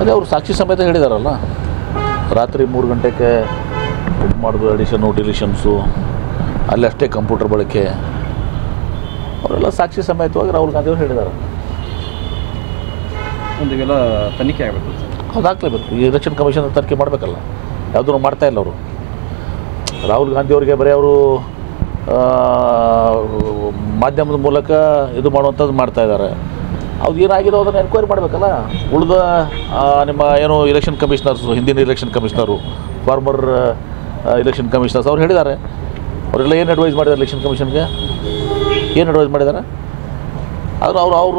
ಅದೇ ಅವರು ಸಾಕ್ಷಿ ಸಮೇತ ಹೇಳಿದಾರಲ್ಲ, ರಾತ್ರಿ 3 ಗಂಟೆಗೆ ಇದು ಮಾಡೋದು, ಅಡಿಷನ್ನು ಡಿಲಿಷನ್ಸು, ಅಲ್ಲಷ್ಟೇ ಕಂಪ್ಯೂಟರ್ ಬಳಕೆ, ಅವರೆಲ್ಲ ಸಾಕ್ಷಿ ಸಮೇತವಾಗಿ ರಾಹುಲ್ ಗಾಂಧಿ ಅವರು ಹೇಳಿದ್ದಾರೆ. ಒಂದಿಗೆಲ್ಲ ತನಿಖೆ ಆಗಬೇಕು ಸರ್. ಹೌದಾಗಲೇಬೇಕು. ಈ ಎಲೆಕ್ಷನ್ ಕಮಿಷನ್ ತನಿಖೆ ಮಾಡಬೇಕಲ್ಲ, ಯಾವುದೂ ಮಾಡ್ತಾಯಿಲ್ಲ ಅವರು. ರಾಹುಲ್ ಗಾಂಧಿ ಅವರಿಗೆ ಬರೀ ಅವರು ಮಾಧ್ಯಮದ ಮೂಲಕ ಇದು ಮಾಡುವಂಥದ್ದು ಮಾಡ್ತಾಯಿದ್ದಾರೆ. ಅದು ಏನಾಗಿದೋ ಅದನ್ನು ಎನ್ಕ್ವೈರಿ ಮಾಡಬೇಕಲ್ಲ. ಉಳಿದ ನಿಮ್ಮ ಏನು ಎಲೆಕ್ಷನ್ ಕಮಿಷನರ್ಸು, ಹಿಂದಿನ election commissioner, farmer election commissioners ಅವ್ರು ಹೇಳಿದ್ದಾರೆ. ಅವರೆಲ್ಲ ಏನು ಅಡ್ವೈಸ್ ಮಾಡಿದ್ದಾರೆ ಎಲೆಕ್ಷನ್ ಕಮಿಷನ್ಗೆ? ಏನು ಅಡ್ವೈಸ್ ಮಾಡಿದ್ದಾರೆ? ಅದು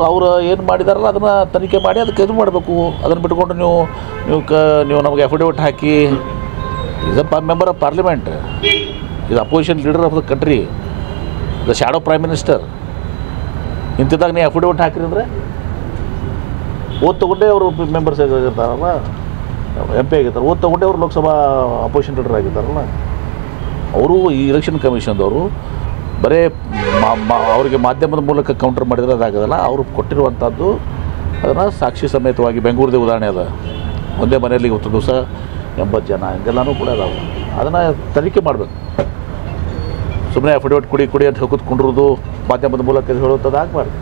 ಅವರು ಏನು ಮಾಡಿದಾರಲ್ಲ ಅದನ್ನು ತನಿಖೆ ಮಾಡಿ ಅದಕ್ಕೆ ಇದು ಮಾಡಬೇಕು. ಅದನ್ನು ಬಿಟ್ಕೊಂಡು ನೀವು ನಮಗೆ ಅಫಿಡವಿಟ್ ಹಾಕಿ, is a member of parliament, is opposition leader of the country, the shadow prime minister. ಇಂಥದ್ದಾಗ ನೀವು ಅಫಿಡವಿಟ್ ಹಾಕಿರಿ ಅಂದರೆ ಓದ್ ತೊಗೊಂಡೇ ಅವರು ಮೆಂಬರ್ಸ್ ಆಗಿರ್ತಾರಲ್ಲ, MP ಆಗಿರ್ತಾರೆ. ಓದ್ ತೊಗೊಂಡೇ ಅವರು ಲೋಕಸಭಾ ಅಪೋಸಿಷನ್ ಲೀಡರ್ ಆಗಿರ್ತಾರಲ್ಲ. ಅವರು ಈ ಎಲೆಕ್ಷನ್ ಕಮಿಷನ್ದವರು ಬರೀ ಅವರಿಗೆ ಮಾಧ್ಯಮದ ಮೂಲಕ ಕೌಂಟರ್ ಮಾಡಿದರೆ ಅದಾಗೋದಲ್ಲ. ಅವರು ಕೊಟ್ಟಿರುವಂಥದ್ದು ಅದನ್ನು ಸಾಕ್ಷಿ ಸಮೇತವಾಗಿ, ಬೆಂಗಳೂರದೇ ಉದಾಹರಣೆ ಅದ, ಒಂದೇ ಮನೆಯಲ್ಲಿ ಇವತ್ತು ದಿವಸ 80 ಜನ ಹಿಂಗೆಲ್ಲನೂ ಕೂಡ ಅದಾವೆ. ಅದನ್ನು ತನಿಖೆ ಮಾಡಬೇಕು. ಸುಮ್ಮನೆ ಅಫಿಡವಿಟ್ ಕುಡಿ ಅಂತ ಕೂತ್ಕೊಂಡಿರೋದು, ಮಾಧ್ಯಮದ ಮೂಲಕ ಹೇಳುವಂಥದ್ದು ಆಗಬಾರ್ದು.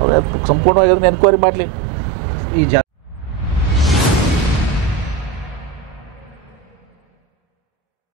ಅವ್ರು ಸಂಪೂರ್ಣವಾಗಿ ಅದನ್ನು ಎನ್ಕ್ವೈರಿ ಮಾಡಲಿ. ಈ